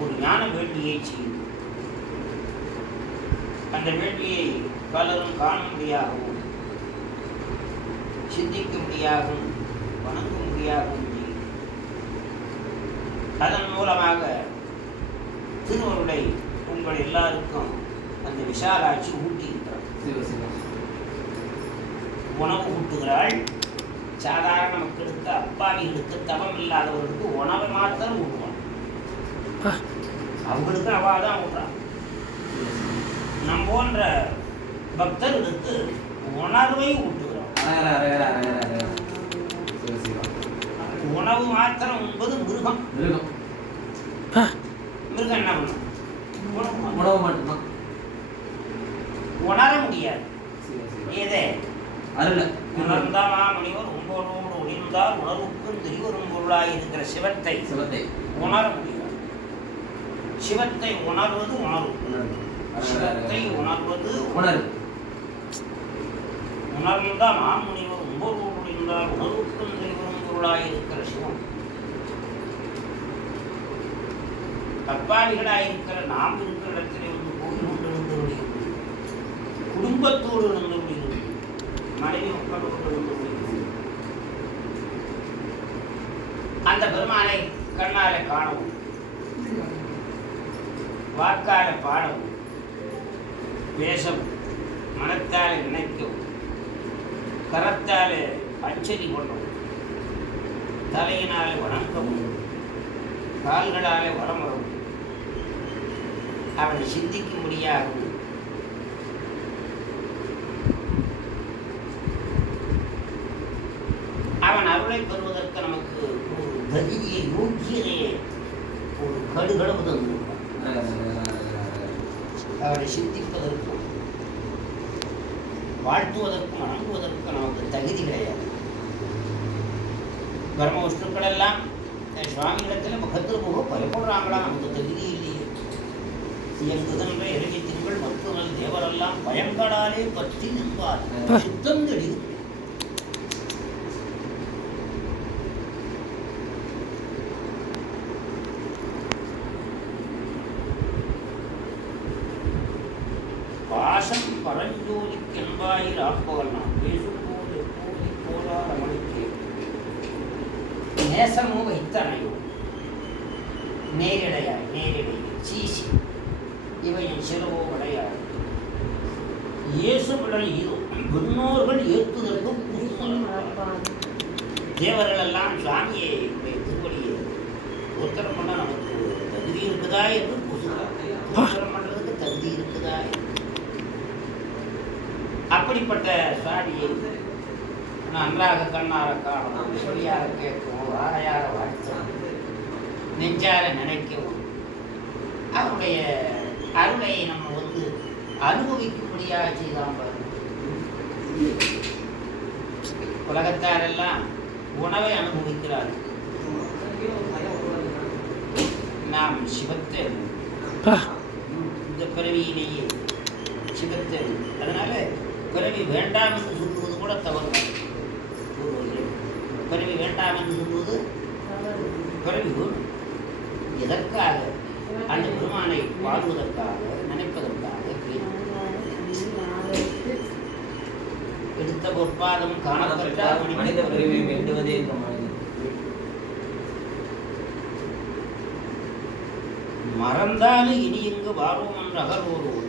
ஒரு ஞான வேள்வியை செய்யும். அந்த வேள்வியை பலரும் காணும்படியாகவும் சிந்திக்கும்படியாகவும் வணங்கும்படியாகவும் செய்யும். அதன் மூலமாக திருவருளை உங்கள் எல்லாருக்கும் அந்த விஷாலாட்சி ஊட்டியிருக்கிறார். உணவு ஊட்டுகிறாள். சாதாரண மக்களுக்கு, அப்பாவிகளுக்கு, தவம் இல்லாதவர்களுக்கு உணவை மாத்திரம் ஊட்டுவான். அவங்களுக்கு அவள் தான் ஊட்டுறான். நம் போன்ற பக்தர்களுக்கு உணர்வை ஊட்டுகிறான். உணவு மாத்திரம் உண்பது மிருகம். மிருகம் என்ன பண்ணும்? உணவு மட்டும்தான். உணர முடியாது. ஏதே உணர்ந்தாமா முனிவர் உங்களோடு ஒளிந்தால் உணர்வுக்கும் தெரிவரும் பொருளாய் இருக்கிற சிவத்தை உணர முடியாது. சிவத்தை உணர்வது உணர்வு. சிவத்தை உணர்வது உணர்வு. உணர்ந்த மாமுனிவர் உங்களோடு ஒளிந்தால் உணர்வுக்கும் தெரிவரும் பொருளாய் இருக்கிற சிவம். அப்பாவிகளாயிருக்கிற நாம் இருக்கிற இடத்திலே வந்து கோயில் கொண்டு விடுகிறது. குடும்பத்தோடு இருந்து விடுகிறது. மனைவி மக்களோடு இருந்து விடுகிறது. அந்த பெருமானை கண்ணாலே காணவும், வாக்கால பாடவும், பேசவும், மனத்தாலே நினைக்கவும், கரத்தாலே அஞ்சலி கொள்ளவும், தலையினாலே வணங்கவும், கால்களாலே வலம் வரவும், அவனை சிந்திக்கும்படியாகவும், அவன் அருளை பெறுவதற்கு நமக்கு ஒரு தகுதியை, யோக்கியதையை, ஒரு கடுகளவு தந்திருப்பான். அவனை சிந்திப்பதற்கும் வாழ்த்துவதற்கும் வணங்குவதற்கும் நமக்கு தகுதி கிடையாது. பிரம்ம விஷ்ணுக்கள் எல்லாம் சுவாமியிடத்தில் முகத்தில் போக பயப்படுறாங்களா? நமக்கு தகுதி இல்லையே. இயங்குகின்ற இறைவி திங்கள் மருத்துவர்கள் தேவரெல்லாம் பயங்களாலே பற்றி நின்பார். சுத்தம் தெளிவு. பாசம் பரஞ்சோதிக்கென்பாயில் ஆப்பவல்லாம் பேசும்போது எப்போது போலா ரமணிக்கு நேசமோ வைத்தனையோ நேரிடையாய் நேரிடை சீசி இவையின் சிறவோ கிடையாது. இயேசுவிடல் இதோ முன்னோர்கள் ஏற்றுதற்கு தேவர்கள் எல்லாம் சுவாமியை திருவடியை உத்தரம் பண்ண நமக்கு தகுதி இருக்குதா என்று உத்தரம் பண்ணுறதுக்கு தகுதி இருக்குதா? அப்படிப்பட்ட சுவாமியை நன்றாக கண்ணார காணவும், சொல்லியார கேட்கவும், வாழையார வாழ்த்தவும், நெஞ்சார நினைக்கவும், அவருடைய அருளை நம்ம வந்து அனுபவிக்கும்படியாக செய்தான். உலகத்தாரெல்லாம் உணவை அனுபவிக்கிறார்கள். நாம் சிவத்தை இந்த பிறவியிலேயே சிவத்தை, அதனால பிறவி வேண்டாம் என்று சொல்லுவது கூட தவறு. பிறவி வேண்டாம் என்று சொல்வது பிறவி வேணும். எதற்காக? அந்த பெருமானை வாழ்வதற்காக, நினைப்பதற்காக. எடுத்த பொற்பாதம் காணப்பட்டால் மனித பிறவியை வேண்டுவதே மறந்தாலும் இனி இங்கு வாரோம் என்று அகல்வோர்,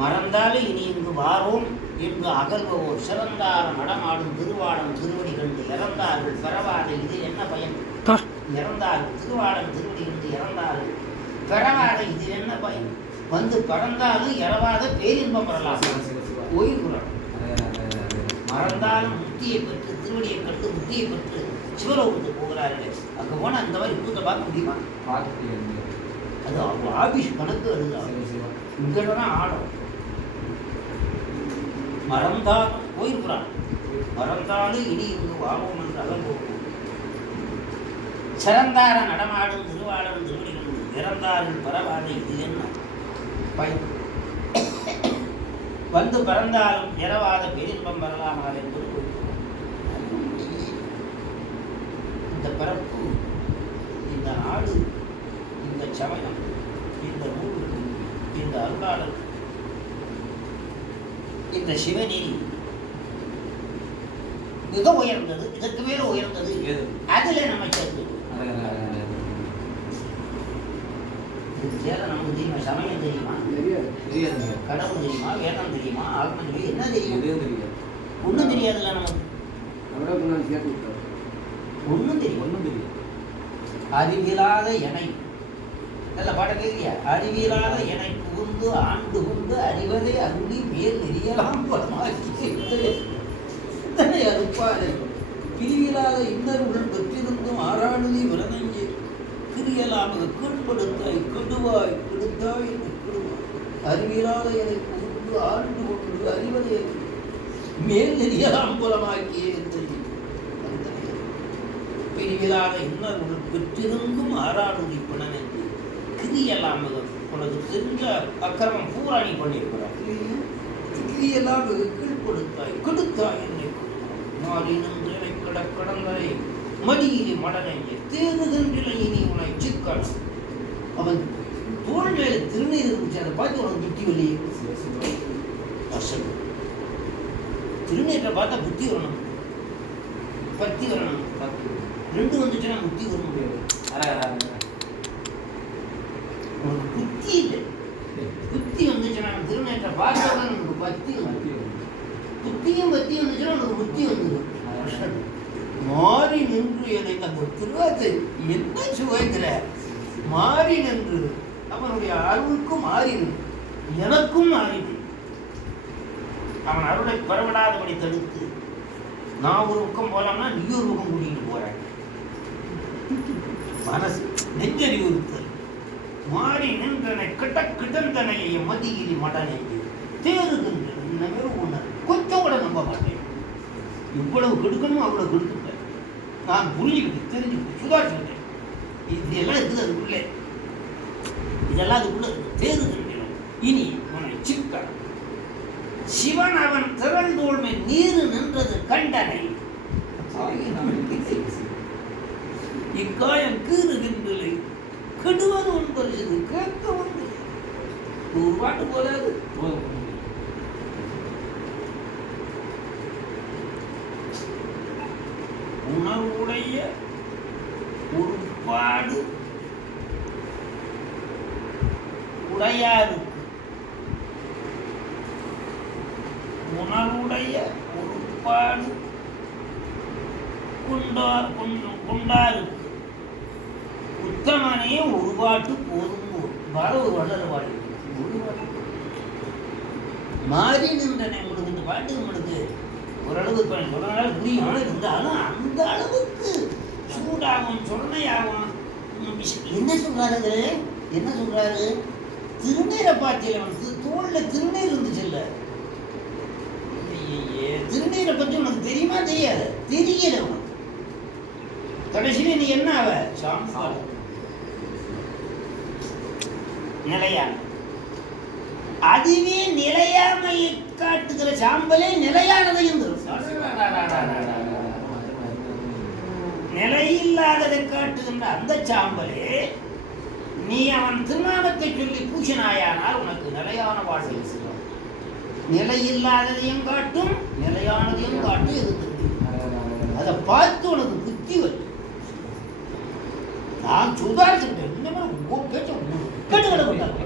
மறந்தாலும் இனி இங்கு வாரோம் என்று அகல்வோர், சிறந்தார் நடமாடும் திருவாடம் திருவடி கண்டு இறந்தார்கள் பெறவாத இது என்ன பயன்? இறந்தார்கள் திருவாடம் திருவடி கண்டு இறந்தார்கள் பெறவாத இது என்ன பயன்? வந்து பறந்தாலும் இறவாத பேரின்பம் பெறலாம். ஓய்வுறோம். மறந்தாலும் முக்தியை பெற்று திருவடியை கண்டு முக்தியை பெற்று சிவலோகத்துக்கு போகிறார்கள். அங்கே போனால் அந்த மாதிரி கூட்ட பார்க்க முடியுமா? அது ஆபிஷ் கணக்கு அதுதான். இங்கதான் ஆடும். மறந்தாலும் போயிருக்கிறான். மறந்தாலும் இனி இங்கு வாழும் என்று அகல்வோம். சிறந்தார நடமாடும் திருவாளரும் திருவடிகள் இறந்தார்கள் பரவாதை இது என்ன பயன்? வந்து பிறந்தாலும் இரவாத பெரின்பம் வரலாமல் என்பது இந்த பிறப்பு, இந்த நாடு, இந்த சமயம் இந்த நூல் இந்த அருளாளர் இந்த சிவநெறி மிக உயர்ந்தது. இதற்கு மேல உயர்ந்தது அதுல நம்ம சேர்த்து நமக்கு தெரியுமா? சமயம் தெரியுமா? கடவுள் தெரியுமா? வேதம் தெரியுமா? ஆத்ம தெரியும்? என்ன தெரியும்? ஒன்றும் தெரியாதுல்ல நமக்கு. ஒன்றும் தெரியும். அறிவியலாத எனை நல்ல பாட்ட கேட்கியா? அறிவியலாத எனை புகுந்து ஆண்டு கொண்டு அறிவதை அருளி மேல் நெறியலாம் அறுப்பாது பிரிவியலாத இன்னர்கள் பெற்றிருந்தும் ஆறாடுதி விரதஞ்சு கிரியலாமது கீழ்படுத்தாய் கெடுவாய் கெடுத்தாய் என்று கெடுவாய் அறிவியலாத எனை புகுந்து ஆண்டு கொண்டு அறிவதை மேல் நெறியலாம் புலமாக்கியே தெரியும். பிரிவிலாத இன்னர்கள் பெற்றிருந்தும் ஆறாடுதி பிணன் என்று கிரியலாம் உனக்கு தெரிஞ்ச அக்கிரமம் பூரா நீ பண்ணியிருக்கிறார். கிரியலாம் கீழ்படுத்தாய் கெடுத்தாய் என்னை மாறி நின்றனை கடந்தனை மடியிலே மடனைய தேடுகின்ற இனி உனை சிக்கணும். அவன் தோல் மேலே திருநீர் இருந்துச்சு. அதை பார்த்து உனக்கு புத்தி வெளியே திருநீரை பார்த்தா புத்தி வரணும், பத்தி வரணும். ரெண்டு வந்துச்சுன்னா புத்தி வர முடியாது. உனக்கு புத்தி இல்லை. புத்தி வந்துச்சுன்னா திருநீரை பார்த்தா நமக்கு பத்தி புத்தியும் பத்தியும் வந்துச்சுன்னா உனக்கு புத்தி வந்துடும். மாறி நின்று எனக்கு அந்த திருவாத்தை என்ன சுகத்துல மாறி நின்று அவனுடைய அருளுக்கும் மாறினு எனக்கும் மாறினு அவன் அருளை பெறவிடாதபடி தடுத்து நான் ஒரு பக்கம் போலாம்னா நீ ஒரு பக்கம் கூட்டிகிட்டு போறேன். மனசு நெஞ்சறிவுறுத்தல் மாறி நின்றனை கிடந்தனையை மதியிலி மடனை தேறுகின்றது. இன்னமே உணர் கொஞ்சம் கூட நம்ப மாட்டேன். இவ்வளவு கெடுக்கணும் அவ்வளவு கெடுத்துட்டேன். நான் புரிஞ்சுக்கிட்டு தெரிஞ்சுக்கிட்டு சுதாரிச்சுக்கிட்டேன். இதெல்லாம் இருக்குது அதுக்குள்ளே, இதெல்லாம் அதுக்குள்ள தேறுகின்றன. இனி உன்னை சிக்க சிவன் அவன் திறந்தோள்மை நீரு நின்றது கண்டனை இக்காயம் கீறுகின்றலை கெடுவது ஒன்பது கேட்க வந்து ஒரு பாட்டு போதாது. உணர்வுடைய ஒருபாடு உடையாருக்கு உணர்வுடைய ஒருபாடு கொண்டாருக்கு உத்தமனே ஒரு பாட்டு போதும். ஒரு வளர பாடு மாறி நின்றனை. உங்களுக்கு இந்த பாட்டு உங்களுக்கு ஓரளவு சொல்றதுனால புரியும். இருந்தாலும் அந்த அளவுக்கு சூடாகும் சொன்னையாகும். என்ன சொல்றாரு? என்ன சொல்றாரு? திருநீரை பாத்தியில வந்து தோல்ல திருநீர் இருந்துச்சு இல்ல, திருநீரை பத்தி உனக்கு தெரியுமா? தெரியாது. தெரியல உனக்கு. கடைசியில நீ என்ன ஆவ? சாம்பார் நிலையான. அதுவே நிலையாமையை காட்டுகிற சாம்பலே நிலையானதையும் நிலையில்லாததை காட்டுகின்ற அந்த சாம்பலே நீ அவன் திருநாமத்தை சொல்லி பூசினாயானால் உனக்கு நிலையான வாழ்க்கை செய்யும். நிலையில்லாததையும் காட்டும் நிலையானதையும் காட்டும். எதிர்த்து அதை பார்த்து உனக்கு புத்தி வரும். நான் சுதாரிச்சுட்டேன். கேட்டு கிடக்கு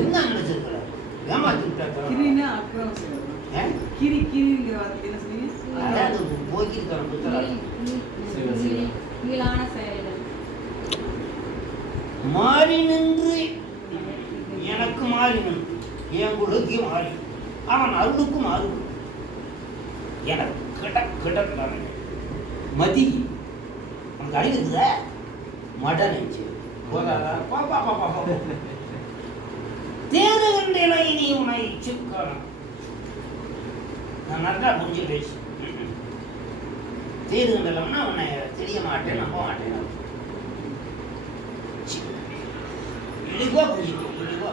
என்ன நினைச்சிருக்கிற? ஏமாத்தி மாறி நின்று எனக்கு மாறி நின்று என் குழுக்கு மாறி அவன் அருளுக்கு மாறு எனக்கு கிடத்தான மதி அவனுக்கு அறிவுக்குத மட நெஞ்சு போதாதா? பாப்பா பாப்பா பாப்பா தேறுகின்ற நீ உன்னை சிக்கணும். நான் நல்லா புரிஞ்சு பேசு. தேறுகின்றவன்னா உன்னை தெரிய மாட்டேன், நம்ப மாட்டேன். இழிவா புரிஞ்சுக்கோ, இழிவா.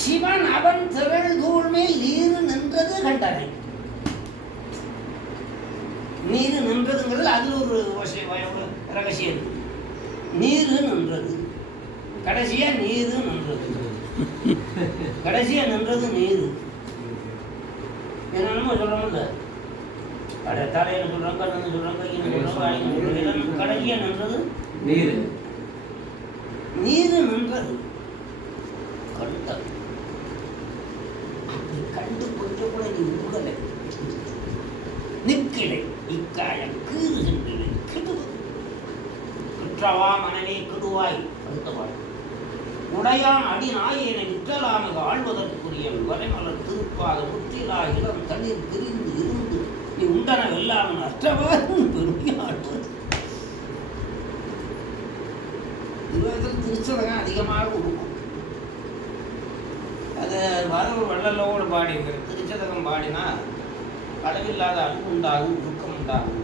சிவன் அவன் திரள் தூள் மேல் நீரு நின்றது கண்டனை. நீரு நின்றதுங்கிறது அது ஒரு ரகசியம் இருக்கு. நீரு நின்றது. கடைசியா நீரு நின்றது. கடைசியா நின்றது நீரு. என்னென்னமோ சொல்றோம்ல, தலையில சொல்றோம், கண்ணு சொல்றோம், கையில சொல்றோம், கடைசியா நின்றது நீரு. நீரு நின்றது. கண்ட அப்படி கண்டு கொஞ்சம் கூட நீ உருகலை, நிற்கிலை, இக்காயம் கீறுகின்றன, கெடுது. குற்றவா மனநே கெடுவாய். அடுத்த பாடல். உடையான் அடி நாயனை நிற்றலாமிக ஆழ்வதற்குரிய வரைமலர் திருப்பாக முற்றிலா இளம் தண்ணீர் பிரிந்து இருந்து நீ உண்டன வெல்லாமன் அற்றவன் பெருமையாட்டு. திருவயத்தில் திருச்சதகம் அதிகமாக இருக்கும். அது வரவு வள்ளலோடு பாடியிருக்கிறது. திருச்சதகம் பாடினா அளவில்லாத அன்பு உண்டாகும், துக்கம் உண்டாகும்.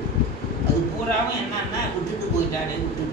அது பூராவும் என்னன்னா விட்டுட்டு போயிட்டானே, விட்டு